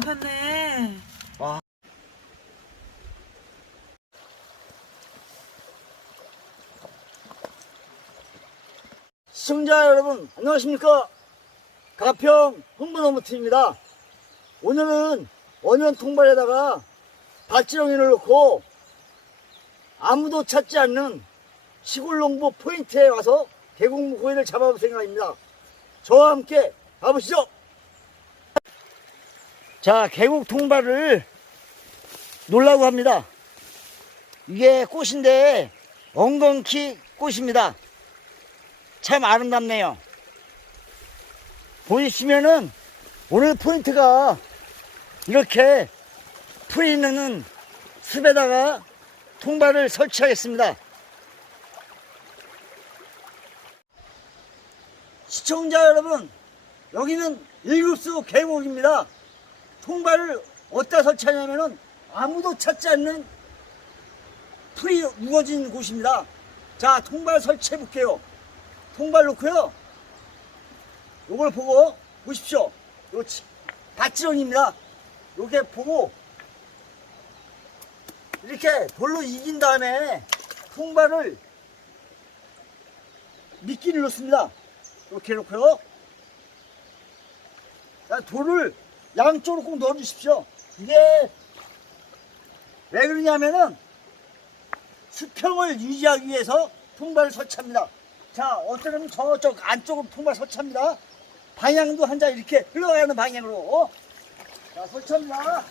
잡혔네. 시청자 여러분 안녕하십니까? 가평 홍보노무팀입니다. 오늘은 원형 통발에다가 밭지렁이를 넣고 아무도 찾지 않는 시골 농부 포인트에 와서 계곡무고기를 잡아볼 생각입니다. 저와 함께 가보시죠 자 계곡 통발을 놀라고 합니다 이게 꽃인데 엉겅키 꽃입니다 참 아름답네요. 보이시면은 오늘 포인트가 이렇게 풀이 있는 숲에다가 통발을 설치하겠습니다. 시청자 여러분, 여기는 일급수 계곡입니다. 통발을 어디다 설치하냐면은 아무도 찾지 않는 풀이 우거진 곳입니다. 자, 통발 설치해 볼게요. 통발 놓고요. 요걸 보고 보십시오. 요 치- 밭지렁입니다. 요게 보고 이렇게 돌로 이긴 다음에 통발을 미끼를 넣습니다. 이렇게 놓고요. 자, 돌을 양쪽으로 꼭 넣어주십시오. 이게 왜 그러냐면은 수평을 유지하기 위해서 통발을 설치합니다. 자, 어쩌면 저쪽 안쪽으로 통발 설치합니다. 방향도 한자 이렇게 흘러가는 방향으로. 자, 설치합니다.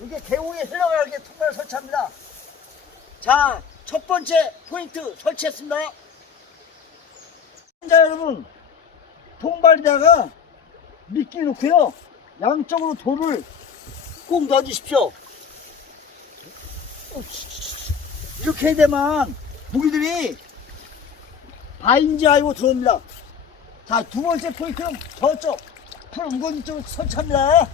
이게 계곡에 흘러가게 통발을 설치합니다. 자, 첫 번째 포인트 설치했습니다. 자, 여러분. 통발에다가 미끼 놓고요. 양쪽으로 돌을 꼭 넣어주십시오. 이렇게 되면 무기들이 바인지 알고 들어옵니다. 자, 두 번째 포인트는 저쪽 풀 우거지 쪽으로 설치합니다.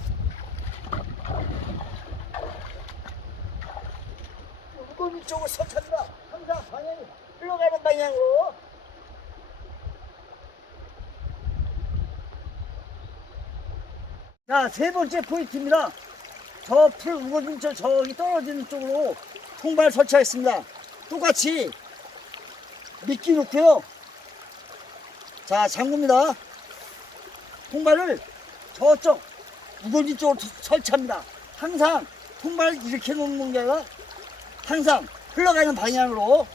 우거지 쪽으로 설치합니다. 항상 방향이 흘러가는 방향으로. 자, 세 번째 포인트입니다. 저 풀 우거진 쪽, 저기 떨어지는 쪽으로 통발 설치하겠습니다. 똑같이 미끼 놓고요. 자, 잠굽니다. 통발을 저쪽 우거진 쪽으로 설치합니다. 항상 통발 이렇게 놓는 게 아니라 항상 흘러가는 방향으로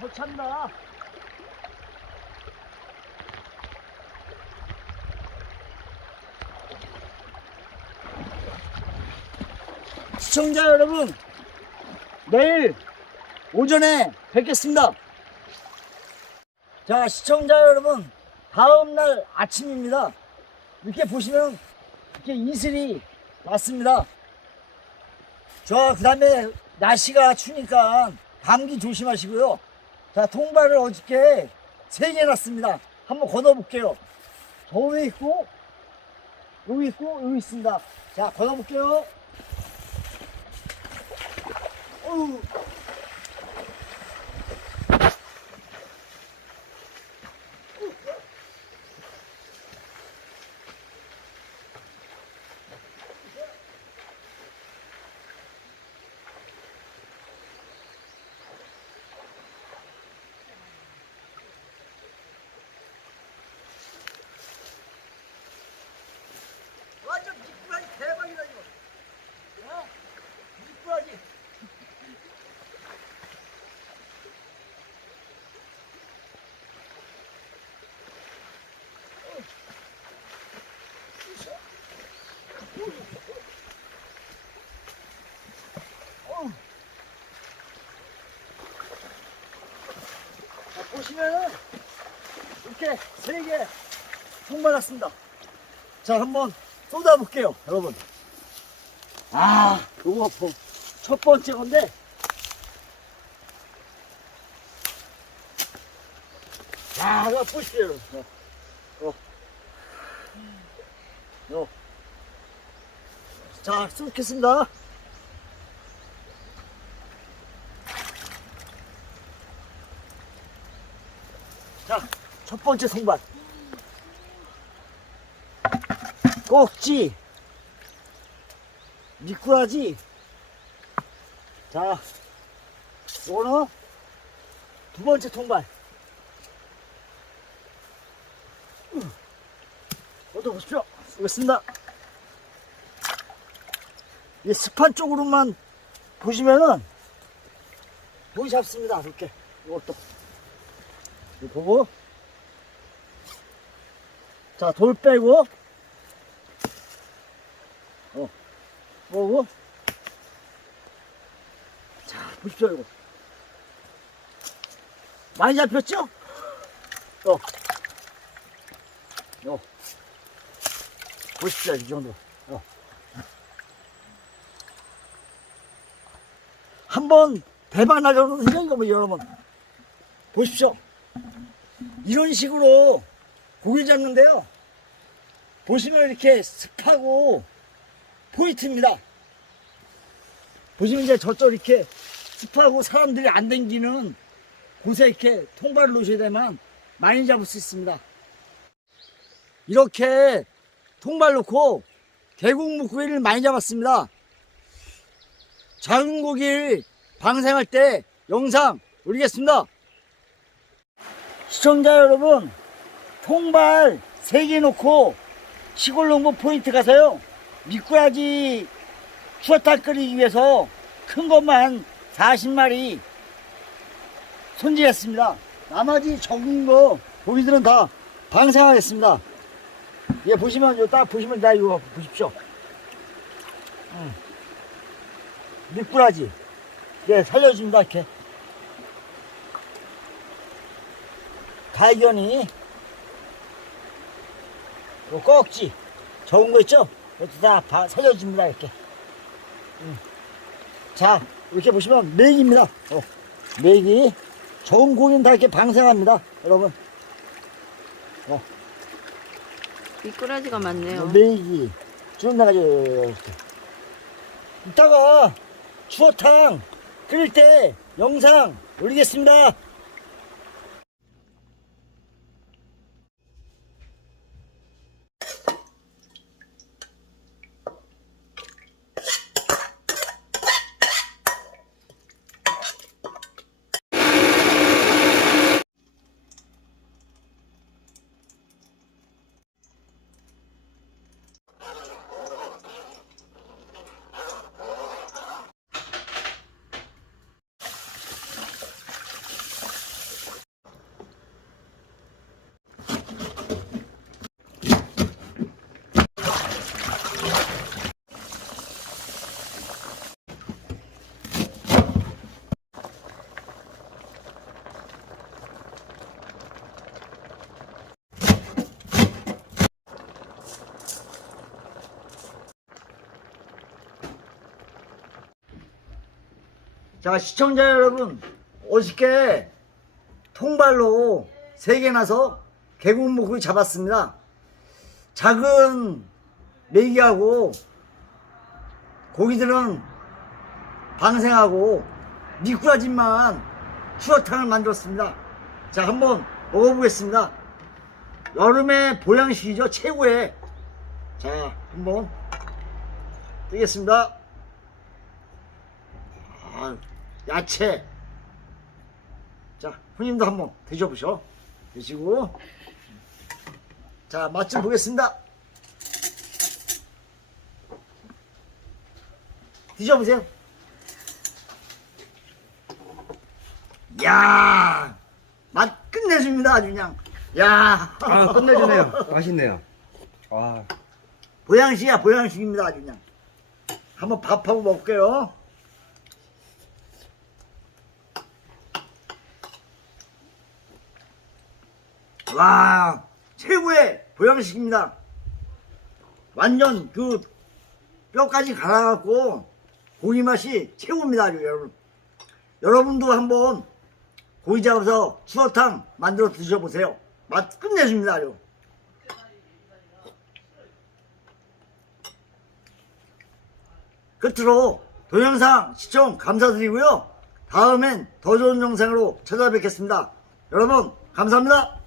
설치합니다. 시청자 여러분, 내일 오전에 뵙겠습니다. 자, 시청자 여러분, 다음날 아침입니다. 이렇게 보시면 이렇게 이슬이 왔습니다. 저, 그 다음에 날씨가 추니까 감기 조심하시고요. 자, 통발을 어저께 세개 놨습니다. 한번 걷어볼게요. 저 위에 있고, 여기 있고, 여기 있습니다. 자, 걷어볼게요. 어우. 이렇게 세 개 총맞았습니다. 자, 한번 쏟아볼게요, 여러분. 아, 너무 아파. 첫 번째 건데, 야, 나 보시죠. 어. 어. 자, 쏟겠습니다. 자, 첫 번째 송발. 꼭지. 미꾸라지. 자, 요거는 두 번째 통발. 어디 보십시오. 쓰겠습니다. 이 스판 쪽으로만 보시면은 못 잡습니다. 이렇게. 이것도. 이거 보고. 자, 돌 빼고. 어. 보고. 자, 보십시오, 이거. 많이 잡혔죠? 어. 어. 보십시오, 이 정도. 어. 한번 대박 이거 뭐, 여러분. 보십시오. 이런 식으로 고기 잡는데요. 보시면 이렇게 습하고 포인트입니다. 보시면 이제 저쪽 이렇게 습하고 사람들이 안 댕기는 곳에 이렇게 통발을 놓으셔야 되면 많이 잡을 수 있습니다. 이렇게 통발 놓고 대국 물고기를 많이 잡았습니다. 작은 고기를 방생할 때 영상 올리겠습니다. 시청자 여러분, 통발 3개 놓고 시골 농부 포인트 가서요. 미꾸라지 추어탕 끓이기 위해서 큰 것만 40마리 손질했습니다. 나머지 적은 거 고기들은 다 방생하겠습니다. 예, 보시면, 요 딱 보시면 다 이거 보십시오. 음. 미꾸라지. 예, 살려줍니다, 이렇게. 달견이, 요 꼭지, 적은 거 있죠? 이것도 다 바- 살려줍니다, 이렇게. 음. 자, 이렇게 보시면 메기입니다. 어, 메기. 좋은 고기는 다 이렇게 방생합니다, 여러분. 미꾸라지가 많네요. 메기. 쭉 나가죠, 이렇게. 이따가 추어탕 끓일 때 영상 올리겠습니다. 자, 시청자 여러분, 어저께 통발로 세 개 나서 개국 목을 잡았습니다. 작은 메기하고 고기들은 방생하고 미꾸라지만 추어탕을 만들었습니다. 자, 한번 먹어보겠습니다. 여름의 보양식이죠, 최고의. 자, 한번 뜨겠습니다. 아, 야채. 자, 형님도 한번 드셔보셔. 드시고. 자, 맛 좀 보겠습니다. 드셔보세요. 야 맛 끝내줍니다, 아주 그냥. 야 아 끝내주네요. 맛있네요. 아 보양식이야, 보양식입니다, 아주 그냥. 한번 밥하고 먹을게요. 와, 최고의 보양식입니다. 완전 그 뼈까지 갈아갖고 고기 맛이 최고입니다, 여러분. 여러분도 한번 고기 잡아서 추어탕 만들어 드셔보세요. 맛 끝내줍니다, 아주. 끝으로 동영상 시청 감사드리고요. 다음엔 더 좋은 영상으로 찾아뵙겠습니다. 여러분 감사합니다.